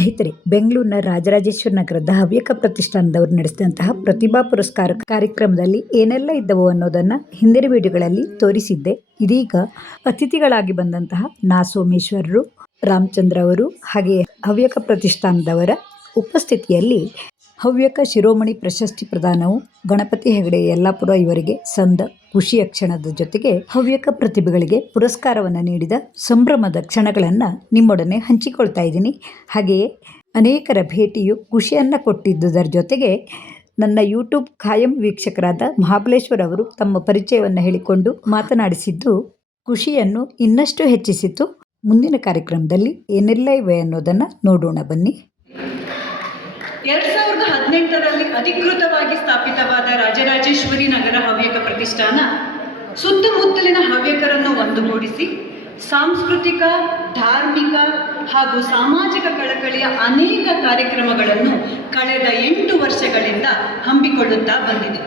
ಸ್ನೇಹಿತರೆ, ಬೆಂಗಳೂರಿನ ರಾಜರಾಜೇಶ್ವರಿ ನಗರದ ಹವ್ಯಕ ಪ್ರತಿಷ್ಠಾನದವರು ನಡೆಸಿದಂತಹ ಪ್ರತಿಭಾ ಪುರಸ್ಕಾರ ಕಾರ್ಯಕ್ರಮದಲ್ಲಿ ಏನೆಲ್ಲ ಇದ್ದವು ಅನ್ನೋದನ್ನು ಹಿಂದಿನ ವಿಡಿಯೋಗಳಲ್ಲಿ ತೋರಿಸಿದ್ದೆ. ಇದೀಗ ಅತಿಥಿಗಳಾಗಿ ಬಂದಂತಹ ನಾ ಸೋಮೇಶ್ವರರು, ರಾಮಚಂದ್ರ ಅವರು ಹಾಗೆ ಹವ್ಯಕ ಪ್ರತಿಷ್ಠಾನದವರ ಉಪಸ್ಥಿತಿಯಲ್ಲಿ ಹವ್ಯಕ ಶಿರೋಮಣಿ ಪ್ರಶಸ್ತಿ ಪ್ರದಾನವು ಗಣಪತಿ ಹೆಗಡೆ ಯಲ್ಲಾಪುರ ಇವರಿಗೆ ಸಂದ ಖುಷಿಯ ಕ್ಷಣದ ಜೊತೆಗೆ ಹವ್ಯಕ ಪ್ರತಿಭೆಗಳಿಗೆ ಪುರಸ್ಕಾರವನ್ನು ನೀಡಿದ ಸಂಭ್ರಮದ ಕ್ಷಣಗಳನ್ನು ನಿಮ್ಮೊಡನೆ ಹಂಚಿಕೊಳ್ತಾ ಇದ್ದೀನಿ. ಹಾಗೆಯೇ ಅನೇಕರ ಭೇಟಿಯು ಖುಷಿಯನ್ನು ಕೊಟ್ಟಿದ್ದುದರ ಜೊತೆಗೆ ನನ್ನ ಯೂಟ್ಯೂಬ್ ಖಾಯಂ ವೀಕ್ಷಕರಾದ ಮಹಾಬಲೇಶ್ವರ್ ಅವರು ತಮ್ಮ ಪರಿಚಯವನ್ನು ಹೇಳಿಕೊಂಡು ಮಾತನಾಡಿಸಿದ್ದು ಖುಷಿಯನ್ನು ಇನ್ನಷ್ಟು ಹೆಚ್ಚಿಸಿತು. ಮುಂದಿನ ಕಾರ್ಯಕ್ರಮದಲ್ಲಿ ಏನೆಲ್ಲ ಇವೆ ಅನ್ನೋದನ್ನು ನೋಡೋಣ ಬನ್ನಿ. 2018ರಲ್ಲಿ ಅಧಿಕೃತವಾಗಿ ಸ್ಥಾಪಿತವಾದ ರಾಜರಾಜೇಶ್ವರಿ ನಗರ ಹವ್ಯಕ ಪ್ರತಿಷ್ಠಾನ ಸುತ್ತಮುತ್ತಲಿನ ಹವ್ಯಕರನ್ನು ಒಂದುಗೂಡಿಸಿ ಸಾಂಸ್ಕೃತಿಕ, ಧಾರ್ಮಿಕ ಹಾಗೂ ಸಾಮಾಜಿಕ ಕಳಕಳಿಯ ಅನೇಕ ಕಾರ್ಯಕ್ರಮಗಳನ್ನು ಕಳೆದ 8 ವರ್ಷಗಳಿಂದ ಹಮ್ಮಿಕೊಳ್ಳುತ್ತಾ ಬಂದಿದೆ.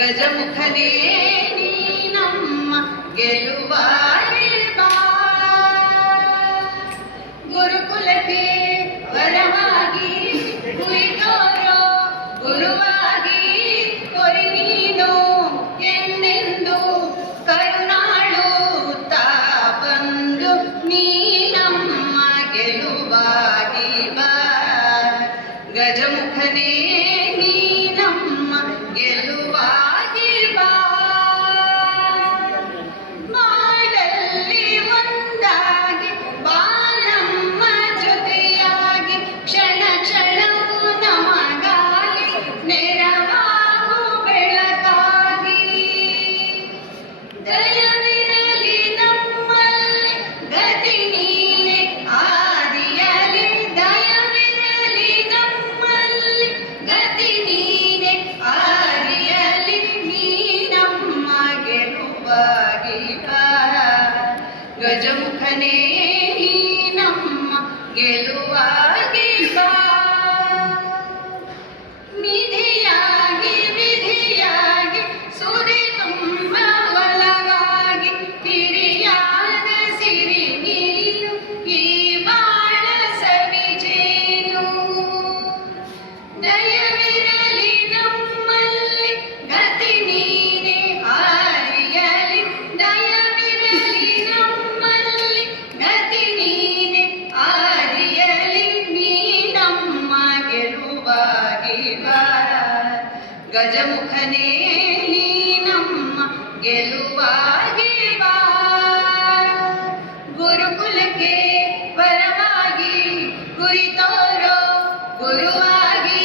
ಗಜಮುಖನೇ ಗುರುಕುಲಕ್ಕೆ ವರವಾಗಿ ಕುಳಿತೋರೋ ಗುರುವಾಗಿ ಕೊರಿ ನೀನು ಎಂದೆಂದು ಕರುಣಾಳುತ್ತಾ ಬಂದು ನೀನಮ್ಮ ಗೆಲುವಾಗಿ ಬಾ. ಗಜಮುಖನೇ ನೀನಮ್ಮ ಗೆಲುವಾಗಿ ಬಾ. ಗಜಮುಖನೇ ನೀನಮ್ಮ ಗೆಲುವಾಗಿ ಬಾ. ನಿಧಿಯಾಗಿ ವಿಧಿಯಾಗಿ ಸುರಿ ತುಂಬ ಒಲವಾಗಿ ಹಿರಿಯಾದ ಸಿರಿ ನೀನು ಈ ಬಾಳ ಸವಿಜೇನು. ದಯವಿರಲಿ ನಮ್ಮಲ್ಲಿ ಗತಿ ನೀನೆ ಆರಿಯಲಿ. ದಯವಿರಲಿ ನಮ್ಮಲ್ಲಿ ಗತಿ ನೀನೆ ಆರಿಯಲಿ. ನೀನಮ್ಮ ಗೆಲುವಾಗಿ ಬಾ. ಗಜಮುಖನೇ ನೀನಮ್ಮ ಗೆಲುವಾಗಿ ಬಾ. ಗುರುಕುಲಕ್ಕೆ ವರವಾಗಿ ಕುರಿತೋರೋ ಗುರುವಾಗಿ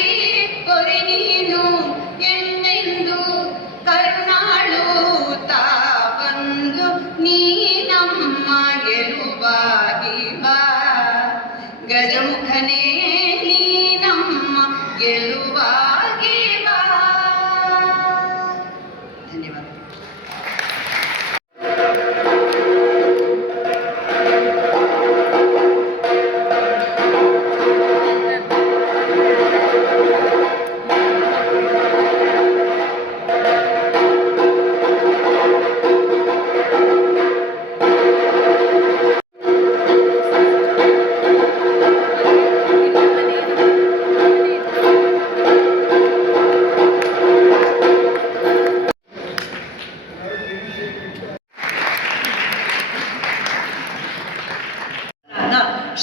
ಕೊರಿ ನೀನು ಎಂದೆಂದು ಕರುಣಾಳುತ್ತಾ ಬಂದು ನೀನಮ್ಮ ಗೆಲುವಾಗಿ ಬಾ. ಗಜಮುಖನೇ ನೀನಮ್ಮ ಗೆಲುವಾಗಿ ಬಾ. ಧನ್ಯವಾದ.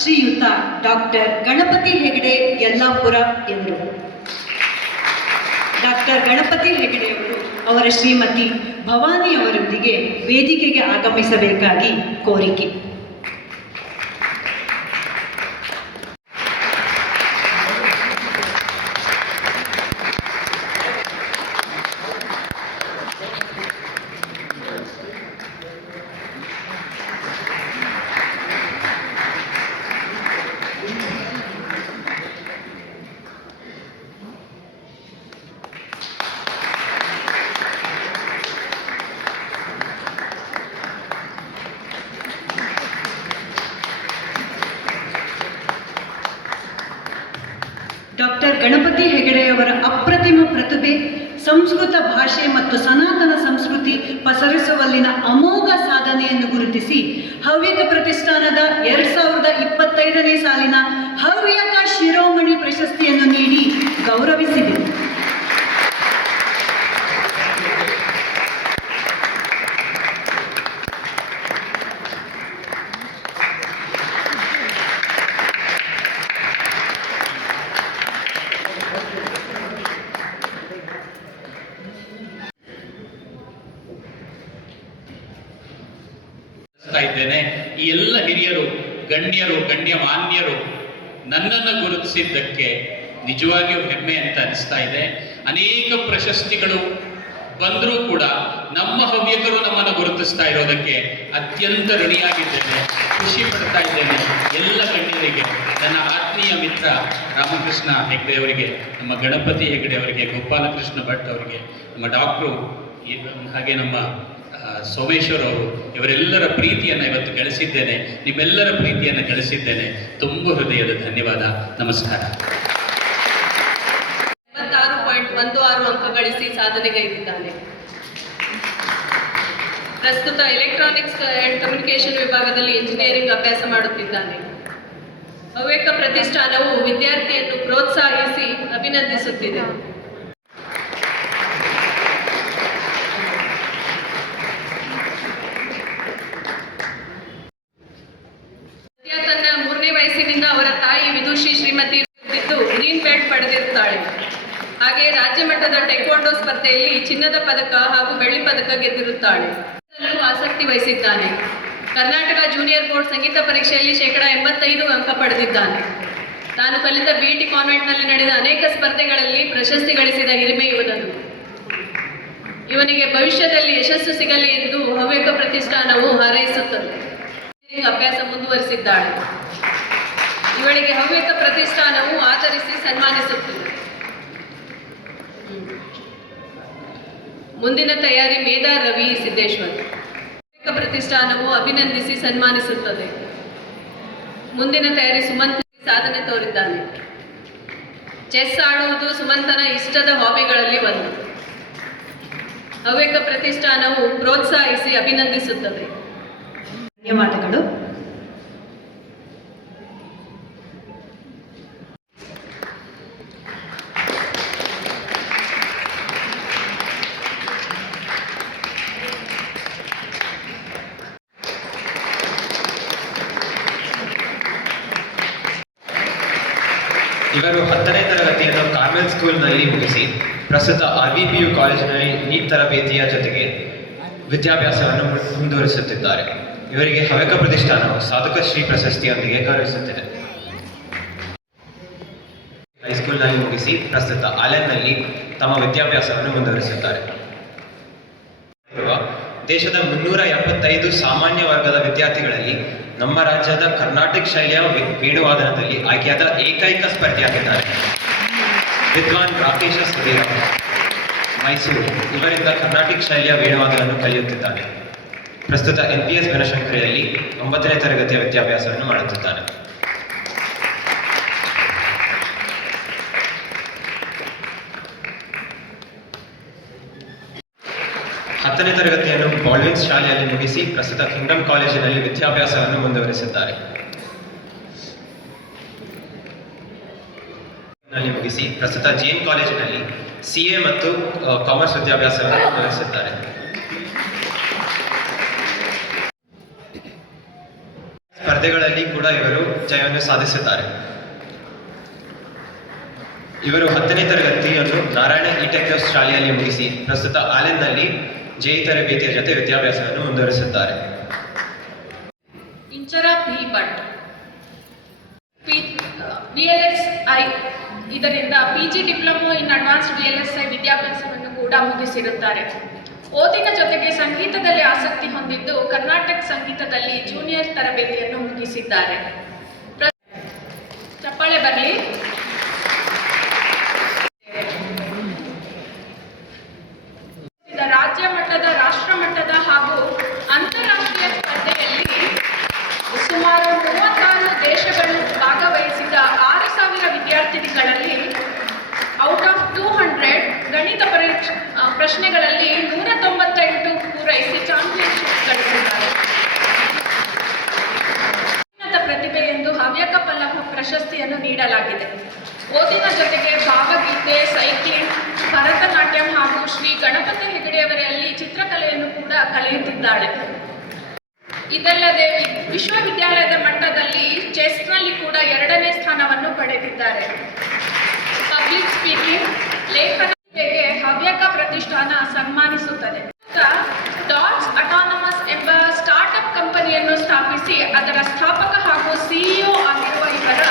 ಶ್ರೀಯುತ ಡಾಕ್ಟರ್ ಗಣಪತಿ ಹೆಗಡೆ ಯಲ್ಲಾಪುರ ಎಂದರು. ಡಾಕ್ಟರ್ ಗಣಪತಿ ಹೆಗಡೆಯವರು ಅವರ ಶ್ರೀಮತಿ ಭವಾನಿ ಅವರೊಂದಿಗೆ ವೇದಿಕೆಗೆ ಆಗಮಿಸಬೇಕಾಗಿ ಕೋರಿಕೆ. ಡಾಕ್ಟರ್ ಗಣಪತಿ ಹೆಗಡೆಯವರ ಅಪ್ರತಿಮ ಪ್ರತಿಭೆ, ಸಂಸ್ಕೃತ ಭಾಷೆ ಮತ್ತು ಸನಾತನ ಸಂಸ್ಕೃತಿ ಪಸರಿಸುವಲ್ಲಿನ ಅಮೋಘ ಸಾಧನೆಯನ್ನು ಗುರುತಿಸಿ ಹವ್ಯಕ ಪ್ರತಿಷ್ಠಾನದ 2025ನೇ ಸಾಲಿನ ಹವ್ಯಕ ಶಿರೋಮಣಿ ಪ್ರಶಸ್ತಿಯನ್ನು ನೀಡಿ ಗೌರವಿಸಿದೆ. ಇದ್ದೇನೆ. ಈ ಎಲ್ಲ ಹಿರಿಯರು, ಗಣ್ಯರು, ಗಣ್ಯಮಾನ್ಯರು ನನ್ನನ್ನು ಗುರುತಿಸಿದ್ದಕ್ಕೆ ನಿಜವಾಗಿಯೂ ಹೆಮ್ಮೆ ಅಂತ ಅನಿಸ್ತಾ ಇದೆ. ಅನೇಕ ಪ್ರಶಸ್ತಿಗಳು ಬಂದರೂ ಕೂಡ ನಮ್ಮ ಹವ್ಯಕರು ನಮ್ಮನ್ನು ಗುರುತಿಸ್ತಾ ಇರೋದಕ್ಕೆ ಅತ್ಯಂತ ಋಣಿಯಾಗಿದ್ದೇನೆ, ಖುಷಿ ಪಡ್ತಾ ಇದ್ದೇನೆ. ಎಲ್ಲ ಗಣ್ಯರಿಗೆ, ನನ್ನ ಆತ್ಮೀಯ ಮಿತ್ರ ರಾಮಕೃಷ್ಣ ಹೆಗ್ಡೆ ಅವರಿಗೆ, ನಮ್ಮ ಗಣಪತಿ ಹೆಗ್ಡೆ ಅವರಿಗೆ, ಗೋಪಾಲಕೃಷ್ಣ ಭಟ್ ಅವರಿಗೆ, ನಮ್ಮ ಡಾಕ್ಟ್ರು, ಹಾಗೆ ನಮ್ಮ ಸೋಮೇಶ್ವರ್ ಅವರು, ಇವರೆಲ್ಲರ ಪ್ರೀತಿಯನ್ನು ಇವತ್ತು ಗಳಿಸಿದ್ದೇನೆ. ನಿಮ್ಮೆಲ್ಲರ ಪ್ರೀತಿಯನ್ನು ಗಳಿಸಿದ್ದೇನೆ. ತುಂಬ ಹೃದಯದ ಧನ್ಯವಾದ. ನಮಸ್ಕಾರ. 86.16 ಅಂಕ ಗಳಿಸಿ ಸಾಧನೆಗೈದಿದ್ದಾನೆ. ಪ್ರಸ್ತುತ ಎಲೆಕ್ಟ್ರಾನಿಕ್ಸ್ ಅಂಡ್ ಕಮ್ಯುನಿಕೇಶನ್ ವಿಭಾಗದಲ್ಲಿ ಇಂಜಿನಿಯರಿಂಗ್ ಅಭ್ಯಾಸ ಮಾಡುತ್ತಿದ್ದಾನೆ. ಹವ್ಯಕ ಪ್ರತಿಷ್ಠಾನವು ವಿದ್ಯಾರ್ಥಿಯನ್ನು ಪ್ರೋತ್ಸಾಹಿಸಿ ಅಭಿನಂದಿಸುತ್ತಿದೆ. ತನ್ನ 3ನೇ ವಯಸ್ಸಿನಿಂದ ಅವರ ತಾಯಿ ವಿದುಷಿ ಶ್ರೀಮತಿ ಗ್ರೀನ್ ಬೆಲ್ಟ್ ಪಡೆದಿರುತ್ತಾಳೆ. ಹಾಗೆ ರಾಜ್ಯ ಮಟ್ಟದ ಟೆಕ್ವಾಂಡೋ ಸ್ಪರ್ಧೆಯಲ್ಲಿ ಚಿನ್ನದ ಪದಕ ಹಾಗೂ ಬೆಳ್ಳಿ ಪದಕ ಗೆದ್ದಿರುತ್ತಾಳೆ. ಆಸಕ್ತಿ ವಹಿಸಿದ್ದಾನೆ. ಕರ್ನಾಟಕ ಜೂನಿಯರ್ ಬೋರ್ಡ್ ಸಂಗೀತ ಪರೀಕ್ಷೆಯಲ್ಲಿ 85% ಅಂಕ ಪಡೆದಿದ್ದಾನೆ. ತಾನು ಕಲಿತ BT ಕಾನ್ವೆಂಟ್ನಲ್ಲಿ ನಡೆದ ಅನೇಕ ಸ್ಪರ್ಧೆಗಳಲ್ಲಿ ಪ್ರಶಸ್ತಿ ಗಳಿಸಿದ ಹಿರಿಮೆ ಇವನದು. ಇವನಿಗೆ ಭವಿಷ್ಯದಲ್ಲಿ ಯಶಸ್ಸು ಸಿಗಲಿ ಎಂದು ಹವ್ಯಕ ಪ್ರತಿಷ್ಠಾನವು ಹಾರೈಸುತ್ತದೆ. ಅಭ್ಯಾಸ ಮುಂದುವರಿಸಿದ್ದಾಳೆ. ಇವಳಿಗೆ ಹವ್ಯಕ ಪ್ರತಿಷ್ಠಾನವು ಆಚರಿಸಿ ಸನ್ಮಾನಿಸುತ್ತದೆ. ಮುಂದಿನ ತಯಾರಿ ಮೇಧಾ ರವಿ ಸಿದ್ದೇಶ್ವರ್. ಹವ್ಯಕ ಪ್ರತಿಷ್ಠಾನವು ಅಭಿನಂದಿಸಿ ಸನ್ಮಾನಿಸುತ್ತದೆ. ಮುಂದಿನ ತಯಾರಿ ಸುಮಂತ್ ಸಾಧನೆ ತೋರಿದ್ದಾನೆ. ಚೆಸ್ ಆಡುವುದು ಸುಮಂತನ ಇಷ್ಟದ ಹಾಬಿಗಳಲ್ಲಿ ಒಂದು. ಹವ್ಯಕ ಪ್ರತಿಷ್ಠಾನವು ಪ್ರೋತ್ಸಾಹಿಸಿ ಅಭಿನಂದಿಸುತ್ತದೆ. ಧನ್ಯವಾದಗಳು. ಇವರು 10ನೇ ತರಗತಿಯನ್ನು ಕಾರ್ಮೆಲ್ ಸ್ಕೂಲ್ನಲ್ಲಿ ಮುಗಿಸಿ ಪ್ರಸ್ತುತ RVPU ಕಾಲೇಜಿನಲ್ಲಿ ನೀಟ್ ತರಬೇತಿಯ ಜೊತೆಗೆ ವಿದ್ಯಾಭ್ಯಾಸವನ್ನು ಮುಂದುವರಿಸುತ್ತಿದ್ದಾರೆ. ಇವರಿಗೆ ಹವ್ಯಕ ಪ್ರತಿಷ್ಠಾನವು ಸಾಧಕ ಶ್ರೀ ಪ್ರಶಸ್ತಿಯೊಂದಿಗೆ ಗೌರವಿಸುತ್ತಿದೆ. ಹೈಸ್ಕೂಲ್ನಲ್ಲಿ ಮುಗಿಸಿ ಪ್ರಸ್ತುತ ಆಲೆನ್ನಲ್ಲಿ ತಮ್ಮ ವಿದ್ಯಾಭ್ಯಾಸವನ್ನು ಮುಂದುವರಿಸುತ್ತಾರೆ. ದೇಶದ 375 ಸಾಮಾನ್ಯ ವರ್ಗದ ವಿದ್ಯಾರ್ಥಿಗಳಲ್ಲಿ ನಮ್ಮ ರಾಜ್ಯದ ಕರ್ನಾಟಕ ಶೈಲಿಯ ವೇಣುವಾದನದಲ್ಲಿ ಆಯ್ಕೆಯಾದ ಏಕೈಕ ಸ್ಪರ್ಧಿಯಾಗಿದ್ದಾರೆ. ವಿದ್ವಾನ್ ರಾಕೇಶ ಸುಧೀರ್ ಮೈಸೂರು ಇವರಿಂದ ಕರ್ನಾಟಕ ಶೈಲಿಯ ವೇಣುವಾದನವನ್ನು ಕಲಿಯುತ್ತಿದ್ದಾನೆ. ಪ್ರಸ್ತುತ NPS ಬನಶಂಕರಿಯಲ್ಲಿ 9ನೇ ತರಗತಿಯ ವಿದ್ಯಾಭ್ಯಾಸವನ್ನು ಮಾಡುತ್ತಿದ್ದಾನೆ. ಹತ್ತನೇ ತರಗತಿಯನ್ನು ಬಾಲ್ವಿನ್ಸ್ ಶಾಲೆಯಲ್ಲಿ ಮುಗಿಸಿ ಪ್ರಸ್ತುತ ಕಿಂಗ್ಡಮ್ ಕಾಲೇಜಿನಲ್ಲಿ ವಿದ್ಯಾಭ್ಯಾಸವನ್ನು ಮುಂದುವರಿಸಿದ್ದಾರೆ. ಮುಗಿಸಿ ಪ್ರಸ್ತುತ JN ಕಾಲೇಜಿನಲ್ಲಿ CA ಮತ್ತು ಕಾಮರ್ಸ್ ವಿದ್ಯಾಭ್ಯಾಸವನ್ನು ಮುಂದುವರಿಸಿದ್ದಾರೆ. ಸ್ಪರ್ಧೆಗಳಲ್ಲಿ ಕೂಡ ಇವರು ಜಯವನ್ನು ಸಾಧಿಸಿದ್ದಾರೆ. ಇವರು 10ನೇ ತರಗತಿಯನ್ನು ನಾರಾಯಣ ಇಟೆಕ್ಸ್ ಶಾಲೆಯಲ್ಲಿ ಮುಗಿಸಿ ಪ್ರಸ್ತುತ ಆಲೆನ್ನಲ್ಲಿ JE ತರಬೇತಿಯ ಜೊತೆ ವಿದ್ಯಾಭ್ಯಾಸವನ್ನು ಮುಂದುವರಿಸಿದ್ದಾರೆ. ಇಂಚರ P. ಭಟ್ VLSI ಇದರಿಂದ PG diploma in advanced VLSI ವಿದ್ಯಾಭ್ಯಾಸವನ್ನು ಕೂಡ ಮುಗಿಸಿರುತ್ತಾರೆ. ಓದಿನ ಜೊತೆಗೆ ಸಂಗೀತದಲ್ಲಿ ಆಸಕ್ತಿ ಹೊಂದಿದ್ದು ಕರ್ನಾಟಕ ಸಂಗೀತದಲ್ಲಿ ಜೂನಿಯರ್ ತರಬೇತಿಯನ್ನು ಮುಗಿಸಿದ್ದಾರೆ. ಚಪ್ಪಾಳೆ ಬರಲಿ. ರಾಜ್ಯ ಮಟ್ಟದ, ರಾಷ್ಟ್ರ ಮಟ್ಟದ ಹಾಗೂ ಅಂತಾರಾಷ್ಟ್ರೀಯ ಸ್ಪರ್ಧೆಯಲ್ಲಿ ಸುಮಾರು 36 ದೇಶಗಳು ಭಾಗವಹಿಸಿದ 6,000 ವಿದ್ಯಾರ್ಥಿಗಳಲ್ಲಿ ಔಟ್ ಆಫ್ 200 ಗಣಿತ ಪ್ರಶ್ನೆಗಳಲ್ಲಿ 198 ಪೂರೈಸಿ ಕಲಿಯುತ್ತಿದ್ದಾಳೆ. ಇದಲ್ಲದೆ ವಿಶ್ವವಿದ್ಯಾಲಯದ ಮಟ್ಟದಲ್ಲಿ ಚೆಸ್ನಲ್ಲಿ ಕೂಡ 2ನೇ ಸ್ಥಾನವನ್ನು ಪಡೆದಿದ್ದಾರೆ. ಪಬ್ಲಿಕ್ ಸ್ಪೀಕಿಂಗ್, ಲೇಖನಿಗೆ ಹವ್ಯಕ ಪ್ರತಿಷ್ಠಾನ ಸನ್ಮಾನಿಸುತ್ತದೆ. ಡಾಟ್ಸ್ ಅಟಾನಮಸ್ ಎಂಬ ಸ್ಟಾರ್ಟ್ಅಪ್ ಕಂಪನಿಯನ್ನು ಸ್ಥಾಪಿಸಿ ಅದರ ಸ್ಥಾಪಕ ಹಾಗೂ ಸಿಇಒ ಆಗಿರುವ ಇವರ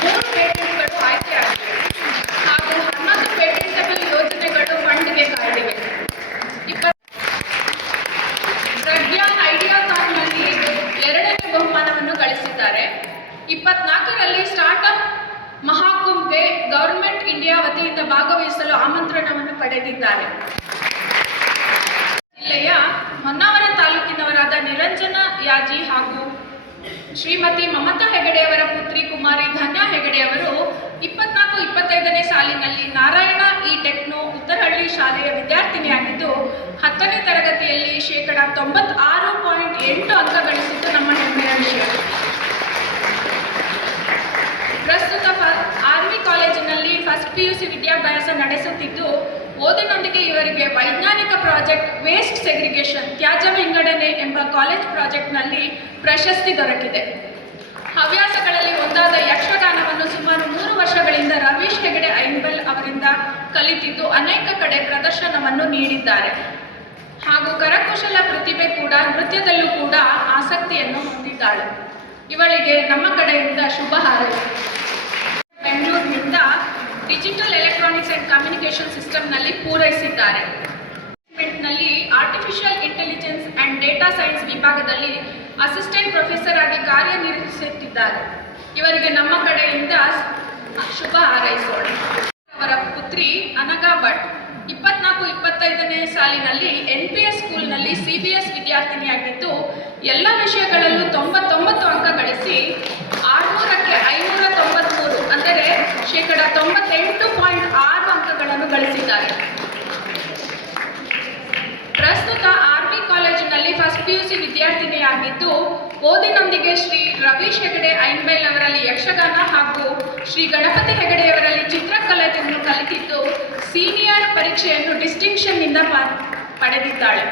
3 ಪೇಟೆಂಟ್ಗಳು ಆಯ್ಕೆಯಾಗಿವೆ ಹಾಗೂ 11 ಪೇಟೆಂಟಬಲ್ ಯೋಜನೆಗಳು ಫಂಡ್ಗೆ ಕಾಯ್ದಿವೆ. ಪ್ರಜ್ಞಾನ್ ಐಡಿಯಾಥಾನ್ನಲ್ಲಿ 2ನೇ ಬಹುಮಾನವನ್ನು ಗಳಿಸಿದ್ದಾರೆ. 24ರಲ್ಲಿ ಸ್ಟಾರ್ಟ್ಅಪ್ ಮಹಾಕುಂಭ್ಗೆ ಗವರ್ಮೆಂಟ್ ಇಂಡಿಯಾ ವತಿಯಿಂದ ಭಾಗವಹಿಸಲು ಆಮಂತ್ರಣವನ್ನು ಪಡೆದಿದ್ದಾರೆ. ಜಿಲ್ಲೆಯ ಹೊನ್ನಾವರ ತಾಲೂಕಿನವರಾದ ನಿರಂಜನ ಯಾಜಿ ಹಾಗೂ ಶ್ರೀಮತಿ ಮಮತಾ ಹೆಗಡೆಯವರ ಪುತ್ರಿ ಕುಮಾರಿ ಧನ್ಯಾ ಹೆಗಡೆಯವರು 24-25ನೇ ಸಾಲಿನಲ್ಲಿ ನಾರಾಯಣ ಇ ಟೆಕ್ನೋ ಉತ್ತರಹಳ್ಳಿ ಶಾಲೆಯ ವಿದ್ಯಾರ್ಥಿನಿಯಾಗಿದ್ದು 10ನೇ ತರಗತಿಯಲ್ಲಿ 96.8 ಅಂಕ ಗಳಿಸಿದ್ದು ನಮ್ಮ ಹೆಮ್ಮೆಯ ವಿಷಯ. ಪ್ರಸ್ತುತ ಆರ್ಮಿ ಕಾಲೇಜಿನಲ್ಲಿ ಫಸ್ಟ್ PUC ವಿದ್ಯಾಭ್ಯಾಸ ನಡೆಸುತ್ತಿದ್ದು ಓದಿನೊಂದಿಗೆ ಇವರಿಗೆ ವೈಜ್ಞಾನಿಕ ಪ್ರಾಜೆಕ್ಟ್ ವೇಸ್ಟ್ ಸೆಗ್ರಿಗೇಷನ್ ತ್ಯಾಜ್ಯ ವಿಂಗಡಣೆ ಎಂಬ ಕಾಲೇಜ್ ಪ್ರಾಜೆಕ್ಟ್ನಲ್ಲಿ ಪ್ರಶಸ್ತಿ ದೊರಕಿದೆ. ಹವ್ಯಾಸಗಳಲ್ಲಿ ಒಂದಾದ ಯಕ್ಷಗಾನವನ್ನು ಸುಮಾರು 3 ವರ್ಷಗಳಿಂದ ರವೀಶ್ ಹೆಗಡೆ ಐನ್ಬೆಲ್ ಅವರಿಂದ ಕಲಿತಿದ್ದು ಅನೇಕ ಕಡೆ ಪ್ರದರ್ಶನವನ್ನು ನೀಡಿದ್ದಾರೆ. ಹಾಗೂ ಕರಕುಶಲ ಪ್ರತಿಭೆ ಕೂಡ ನೃತ್ಯದಲ್ಲೂ ಕೂಡ ಆಸಕ್ತಿಯನ್ನು ಹೊಂದಿದ್ದಾಳೆ. ಇವಳಿಗೆ ನಮ್ಮ ಕಡೆಯಿಂದ ಶುಭ ಹಾರೈಕೆ. ಬೆಂಗಳೂರಿನಿಂದ ಡಿಜಿಟಲ್ ಎಲೆಕ್ಟ್ರಾನಿಕ್ಸ್ ಆ್ಯಂಡ್ ಕಮ್ಯುನಿಕೇಷನ್ ಸಿಸ್ಟಮ್ನಲ್ಲಿ ಪೂರೈಸಿದ್ದಾರೆ. ನಲ್ಲಿ artificial intelligence and data science ವಿಭಾಗದಲ್ಲಿ ಅಸಿಸ್ಟೆಂಟ್ ಪ್ರೊಫೆಸರ್ ಆಗಿ ಕಾರ್ಯನಿರ್ವಹಿಸುತ್ತಿದ್ದಾರೆ. ಇವರಿಗೆ ನಮ್ಮ ಕಡೆಯಿಂದ ಶುಭ ಹಾರೈಸೋಣ. ಅವರ ಪುತ್ರಿ ಅನಘಾ ಭಟ್ 24-25ನೇ ಸಾಲಿನಲ್ಲಿ NPS ಸ್ಕೂಲ್ನಲ್ಲಿ CBS ವಿದ್ಯಾರ್ಥಿನಿಯಾಗಿದ್ದು ಎಲ್ಲ ವಿಷಯಗಳಲ್ಲೂ 99 ಅಂಕ ಗಳಿಸಿ 600ಕ್ಕೆ 593 ಅಂದರೆ 98.6 ಅಂಕಗಳನ್ನು ಗಳಿಸಿದ್ದಾರೆ. ಪ್ರಸ್ತುತ ಆರ್ಮಿ ಕಾಲೇಜಿನಲ್ಲಿ ಫಸ್ಟ್ PUC ವಿದ್ಯಾರ್ಥಿನಿಯಾಗಿದ್ದು ಓದಿನೊಂದಿಗೆ ಶ್ರೀ ರವೀಶ್ ಹೆಗಡೆ ಐನ್ಬೆಲ್ ಅವರಲ್ಲಿ ಯಕ್ಷಗಾನ ಹಾಗೂ ಶ್ರೀ ಗಣಪತಿ ಹೆಗಡೆಯವರಲ್ಲಿ ಚಿತ್ರಕಲೆಯನ್ನು ಕಲಿತಿದ್ದು ಸೀನಿಯರ್ ಪರೀಕ್ಷೆಯನ್ನು ಡಿಸ್ಟಿಂಕ್ಷನ್ನಿಂದ ಪಡೆದಿದ್ದಾಳೆ.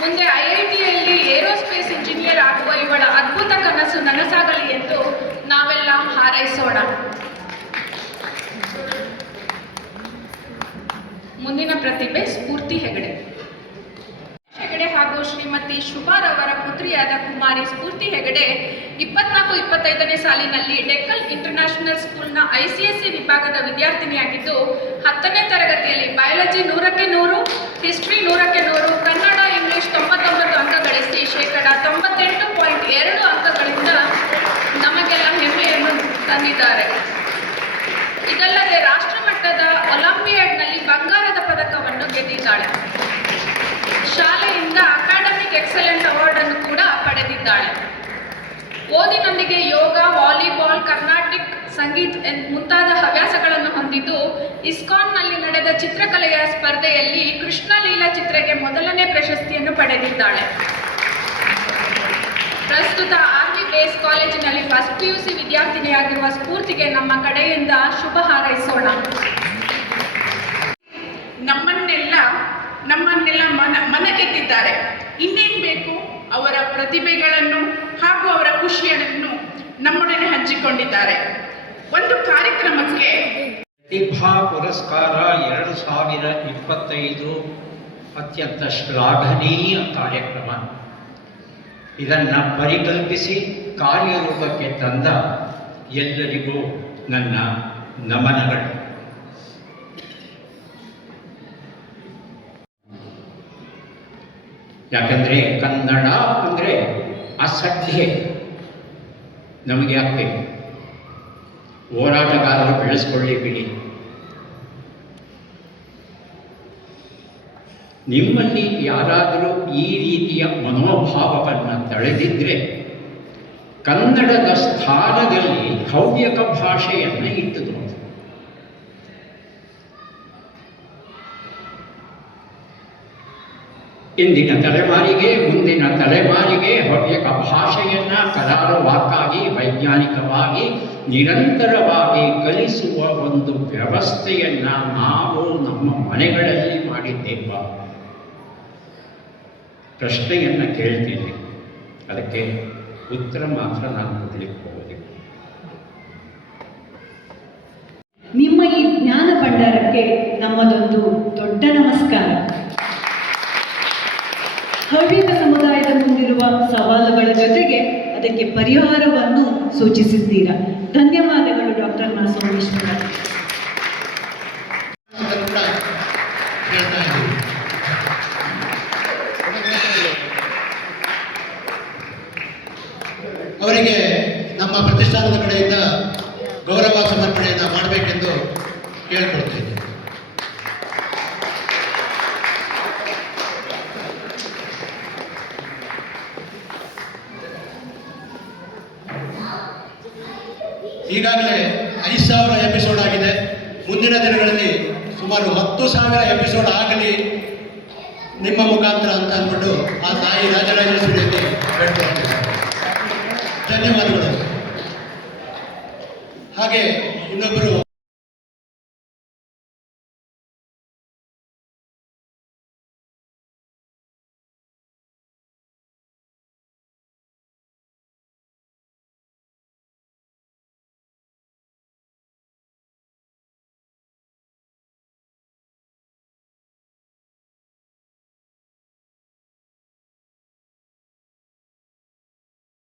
ಮುಂದೆ IITಯಲ್ಲಿ ಏರೋಸ್ಪೇಸ್ ಇಂಜಿನಿಯರ್ ಆಗುವ ಇವಳ ಅದ್ಭುತ ಕನಸು ನನಸಾಗಲಿ ಎಂದು ನಾವೆಲ್ಲ ಹಾರೈಸೋಣ. ಮುಂದಿನ ಪ್ರತಿಭೆ ಸ್ಫೂರ್ತಿ ಹೆಗಡೆ ಹಾಗೂ ಶ್ರೀಮತಿ ಶುಭಾರವರ ಪುತ್ರಿಯಾದ ಕುಮಾರಿ ಸ್ಫೂರ್ತಿ ಹೆಗಡೆ 24-25ನೇ ಸಾಲಿನಲ್ಲಿ ಡೆಕ್ಕಲ್ ಇಂಟರ್ನ್ಯಾಷನಲ್ ಸ್ಕೂಲ್ನ ICSE ವಿಭಾಗದ ವಿದ್ಯಾರ್ಥಿನಿಯಾಗಿದ್ದು 10ನೇ ತರಗತಿಯಲ್ಲಿ ಬಯಾಲಜಿ 100ಕ್ಕೆ 100, ಹಿಸ್ಟ್ರಿ 100ಕ್ಕೆ 100, ಕನ್ನಡ ಇಂಗ್ಲಿಷ್ 99 ಅಂಕ ಗಳಿಸಿ 98.2 ಅಂಕಗಳಿಂದ ನಮಗೆಲ್ಲ ಹೆಮ್ಮೆಯನ್ನು ತಂದಿದ್ದಾರೆ. ಇದಲ್ಲದೆ ರಾಷ್ಟ್ರಮಟ್ಟದ ಒಲಿಂಪಿಯಾಡ್ನಲ್ಲಿ ಬಂಗಾರದ ಪದಕವನ್ನು ಗೆದ್ದಿದ್ದಾಳೆ. ಶಾಲೆಯಿಂದ ಅಕಾಡೆಮಿಕ್ ಎಕ್ಸಲೆನ್ಸ್ ಅವಾರ್ಡ್ ಅನ್ನು ಕೂಡ ಪಡೆದಿದ್ದಾಳೆ. ಓದಿನೊಂದಿಗೆ ಯೋಗ, ವಾಲಿಬಾಲ್, ಕರ್ನಾಟಿಕ್ ಸಂಗೀತ ಮುಂತಾದ ಹವ್ಯಾಸಗಳನ್ನು ಹೊಂದಿದ್ದು ಇಸ್ಕಾನ್ನಲ್ಲಿ ನಡೆದ ಚಿತ್ರಕಲೆಯ ಸ್ಪರ್ಧೆಯಲ್ಲಿ ಕೃಷ್ಣ ಲೀಲಾ ಚಿತ್ರಕ್ಕೆ ಮೊದಲನೇ ಪ್ರಶಸ್ತಿಯನ್ನು ಪಡೆದಿದ್ದಾಳೆ. ಪ್ರಸ್ತುತ ಆರ್ಮಿ ಬೇಸ್ ಕಾಲೇಜಿನಲ್ಲಿ ಫಸ್ಟ್ PUC ವಿದ್ಯಾರ್ಥಿನಿಯಾಗಿರುವ ಸ್ಫೂರ್ತಿಗೆ ನಮ್ಮ ಕಡೆಯಿಂದ ಶುಭ ಹಾರೈಸೋಣ. ನಮ್ಮನ್ನೆಲ್ಲ ಮನಗೆದ್ದಿದ್ದಾರೆ. ಇನ್ನೇನು ಬೇಕು? ಅವರ ಪ್ರತಿಭೆಗಳನ್ನು ಹಾಗೂ ಅವರ ಖುಷಿಯನ್ನು ನಮ್ಮೊಡನೆ ಹಂಚಿಕೊಂಡಿದ್ದಾರೆ. ಒಂದು ಕಾರ್ಯಕ್ರಮಕ್ಕೆ ಪ್ರತಿಭಾ ಪುರಸ್ಕಾರ 2025 ಅತ್ಯಂತ ಶ್ಲಾಘನೀಯ ಕಾರ್ಯಕ್ರಮ. ಇದನ್ನು ಪರಿಕಲ್ಪಿಸಿ ಕಾರ್ಯರೂಪಕ್ಕೆ ತಂದ ಎಲ್ಲರಿಗೂ ನನ್ನ ನಮನಗಳು. ಯಾಕಂದರೆ ಕನ್ನಡ ಅಂದರೆ ಅಸಡ್ಡೆ ನಮಗೆ ಆಗಬೇಕು. ಹೋರಾಟಗಾರರು ಬೆಳೆಸ್ಕೊಳ್ಳಿ ಬಿಡಿ. ನಿಮ್ಮಲ್ಲಿ ಯಾರಾದರೂ ಈ ರೀತಿಯ ಮನೋಭಾವವನ್ನು ತಳೆದಿದ್ದರೆ ಕನ್ನಡದ ಸ್ಥಾನದಲ್ಲಿ ಹವ್ಯಕ ಭಾಷೆಯನ್ನು ಇಟ್ಟುದು. ಇಂದಿನ ತಲೆಮಾರಿಗೆ, ಮುಂದಿನ ತಲೆಮಾರಿಗೆ ಹವ್ಯಕ ಭಾಷೆಯನ್ನು ಕರಾರುವಾಕ್ಕಾಗಿ, ವೈಜ್ಞಾನಿಕವಾಗಿ, ನಿರಂತರವಾಗಿ ಕಲಿಸುವ ಒಂದು ವ್ಯವಸ್ಥೆಯನ್ನು ನಾವು ನಮ್ಮ ಮನೆಗಳಲ್ಲಿ ಮಾಡಿದ್ದೇವೆ. ಪ್ರಶ್ನೆಯನ್ನು ಕೇಳ್ತೀನಿ, ಅದಕ್ಕೆ ಉತ್ತರ ಮಾತ್ರ ನಾನು ಕೊಡಲಿಕ್ಕೆ ಹೋಗೋದಿಲ್ಲ. ನಿಮ್ಮ ಈ ಜ್ಞಾನ ಭಂಡಾರಕ್ಕೆ ನಮ್ಮದೊಂದು ದೊಡ್ಡ ನಮಸ್ಕಾರ. ಹವ್ಯಕ ಸಮುದಾಯದ ಮುಂದಿರುವ ಸವಾಲುಗಳ ಜೊತೆಗೆ ಅದಕ್ಕೆ ಪರಿಹಾರವನ್ನು ಸೂಚಿಸಿದ್ದೀರಾ. ಧನ್ಯವಾದಗಳು ಡಾಕ್ಟರ್ ಮಾ ಸೋಮೇಶ್ವರ. ಅವರಿಗೆ ನಮ್ಮ ಪ್ರತಿಷ್ಠಾನದ ಕಡೆಯಿಂದ ಗೌರವ ಸಮರ್ಪಣೆಯನ್ನು ಮಾಡಬೇಕೆಂದು ಕೇಳಿಕೊಳ್ತೇನೆ. ಈಗಾಗಲೇ 5,000 ಎಪಿಸೋಡ್ ಆಗಿದೆ. ಮುಂದಿನ ದಿನಗಳಲ್ಲಿ ಸುಮಾರು 10,000 ಎಪಿಸೋಡ್ ಆಗಲಿ ನಿಮ್ಮ ಮುಖಾಂತರ ಅಂತ ಅಂದ್ಬಿಟ್ಟು ಆ ತಾಯಿ ರಾಜರಾಜೇಶ್ವರಿಯಲ್ಲಿ ಬೇಡ್ಕೊಳ್ತೀನಿ. ಧನ್ಯವಾದಗಳು. ಹಾಗೆ ಇನ್ನೊಬ್ಬರು